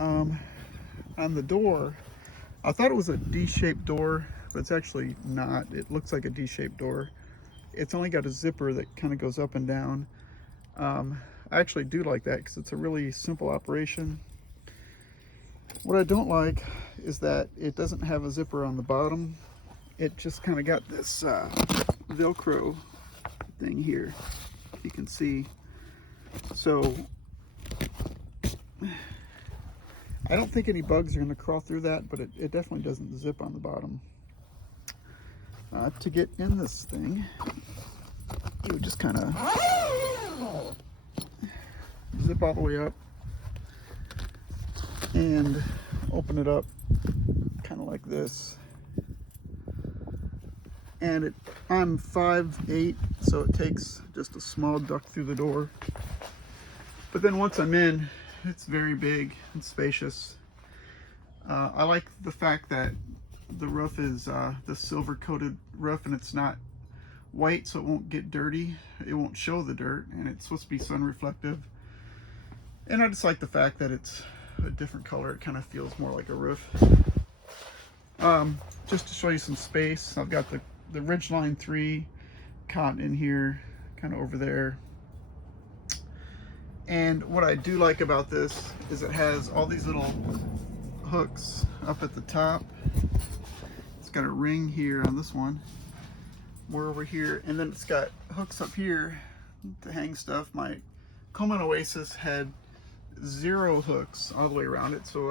on the door. I thought it was a D-shaped door, but it's actually not. It looks like a D-shaped door. It's only got a zipper that kind of goes up and down. I actually do like that because it's a really simple operation. What I don't like is that it doesn't have a zipper on the bottom. It just kind of got this Velcro thing here, if you can see. So I don't think any bugs are going to crawl through that, but it definitely doesn't zip on the bottom. To get in this thing, you would just kind of zip all the way up and open it up kind of like this. And I'm 5'8", so it takes just a small duck through the door. But then once I'm in, it's very big and spacious. I like the fact that the roof is the silver coated roof, and it's not white, so it won't get dirty. It won't show the dirt, and it's supposed to be sun reflective. And I just like the fact that it's a different color. It kind of feels more like a roof. Just to show you some space, I've got the Ridgeline 3 cot in here, kind of over there. And what I do like about this is it has all these little hooks up at the top. It's got a ring here on this one, more over here, and then it's got hooks up here to hang stuff. My Coleman Oasis had 0 hooks all the way around it, so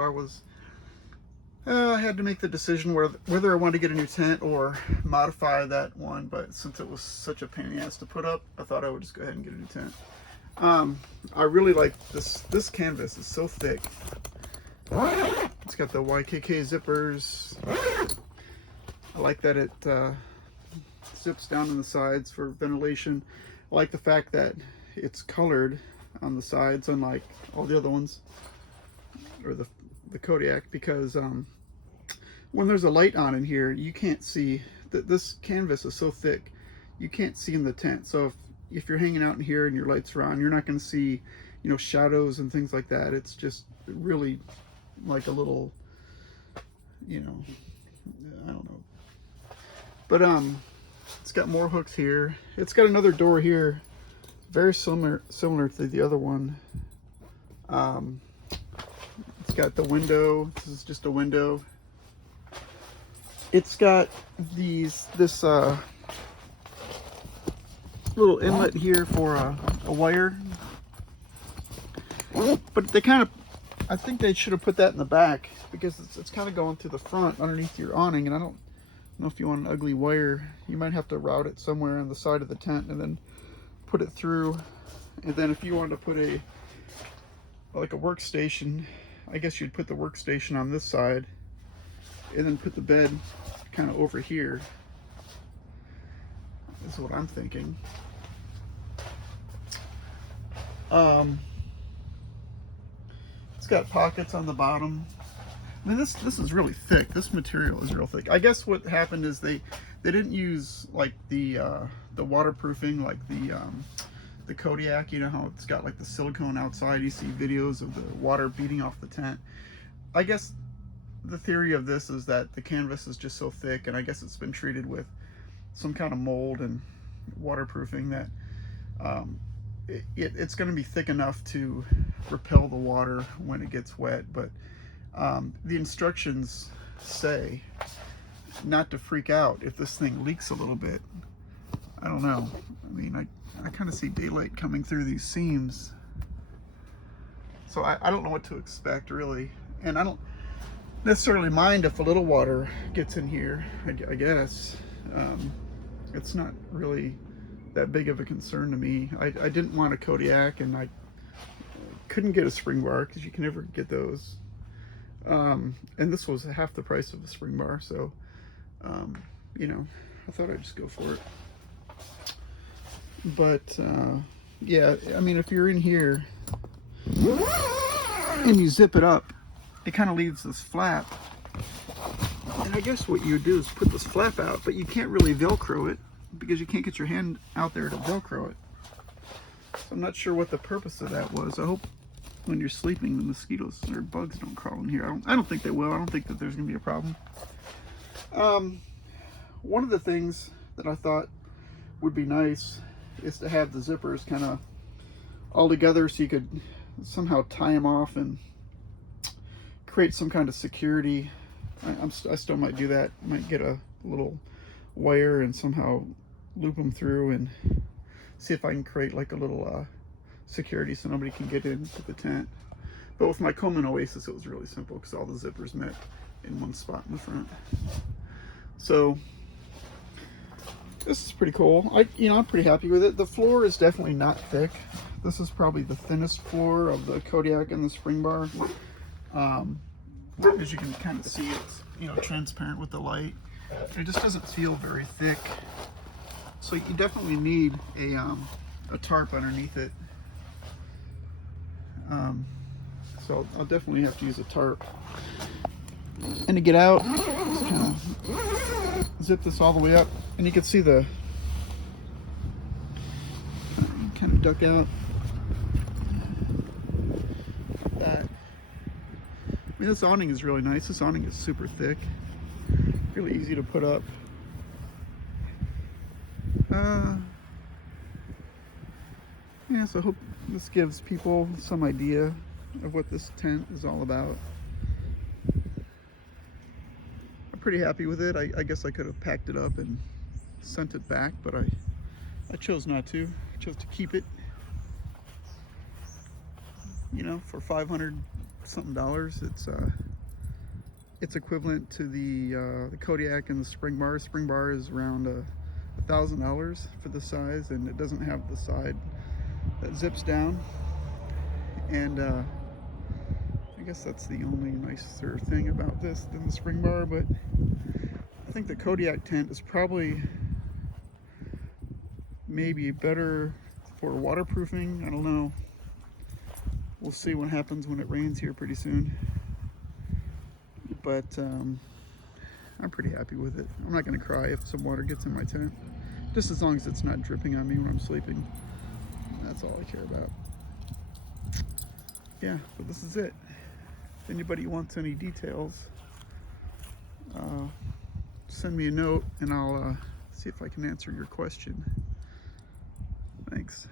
I had to make the decision whether I wanted to get a new tent or modify that one. But since it was such a pain in the ass to put up, I thought I would just go ahead and get a new tent. I really like this canvas. Is so thick. It's got the YKK zippers. I like that it zips down on the sides for ventilation. I like the fact that it's colored on the sides, unlike all the other ones, or the Kodiak, because when there's a light on in here, you can't see that this canvas is so thick, you can't see in the tent. So if you're hanging out in here and your lights are on, you're not going to see, you know, shadows and things like that. It's just really like a little, you know, I don't know. But it's got more hooks here. It's got another door here, very similar to the other one. It's got the window. This is just a window. It's got this little inlet here for a wire. But they kind of, I think they should have put that in the back, because it's kind of going through the front underneath your awning, and I don't know if you want an ugly wire. You might have to route it somewhere on the side of the tent and then put it through. And then if you wanted to put like a workstation, I guess you'd put the workstation on this side and then put the bed kind of over here. That's what I'm thinking. It's got pockets on the bottom. I mean, this is really thick. This material is real thick. I guess what happened is they didn't use like the waterproofing like the Kodiak. You know how it's got like the silicone outside. You see videos of the water beating off the tent. I guess the theory of this is that the canvas is just so thick, and I guess it's been treated with some kind of mold and waterproofing that it's going to be thick enough to repel the water when it gets wet. But the instructions say not to freak out if this thing leaks a little bit. I don't know. I mean, I kind of see daylight coming through these seams, so I don't know what to expect really. And I don't necessarily mind if a little water gets in here. I guess it's not really that big of a concern to me. I didn't want a Kodiak, and I couldn't get a spring bar because you can never get those. And this was half the price of a spring bar, so you know, I thought I'd just go for it. But yeah, I mean, if you're in here and you zip it up, it kind of leaves this flap, and I guess what you would do is put this flap out, but you can't really Velcro it because you can't get your hand out there to Velcro it. So I'm not sure what the purpose of that was. I hope when you're sleeping, the mosquitoes or bugs don't crawl in here. I don't think they will. I don't think that there's gonna be a problem. One of the things that I thought would be nice is to have the zippers kind of all together so you could somehow tie them off and create some kind of security. I still might do that. Might get a little wire and somehow loop them through and see if I can create like a little security so nobody can get into the tent. But with my Coleman Oasis, it was really simple because all the zippers met in one spot in the front. So this is pretty cool. I'm pretty happy with it. The floor is definitely not thick. This is probably the thinnest floor of the Kodiak and the spring bar. As you can kind of see, it's transparent with the light. It just doesn't feel very thick. So you definitely need a tarp underneath it. So I'll definitely have to use a tarp. And to get out, just kind of zip this all the way up, and you can see the kind of duck out. That. I mean, this awning is really nice. This awning is super thick, really easy to put up. Yeah, so I hope this gives people some idea of what this tent is all about. I'm pretty happy with it. I guess I could have packed it up and sent it back, but I chose not to. I chose to keep it. For $500 something, it's equivalent to the Kodiak and the spring bar. Spring bar is around $1,000 for the size, and it doesn't have the side that zips down. And I guess that's the only nicer thing about this than the spring bar. But I think the Kodiak tent is probably maybe better for waterproofing. I don't know. We'll see what happens when it rains here pretty soon. But I'm pretty happy with it. I'm not going to cry if some water gets in my tent. Just as long as it's not dripping on me when I'm sleeping. That's all I care about. Yeah, but this is it. If anybody wants any details, send me a note and I'll see if I can answer your question. Thanks.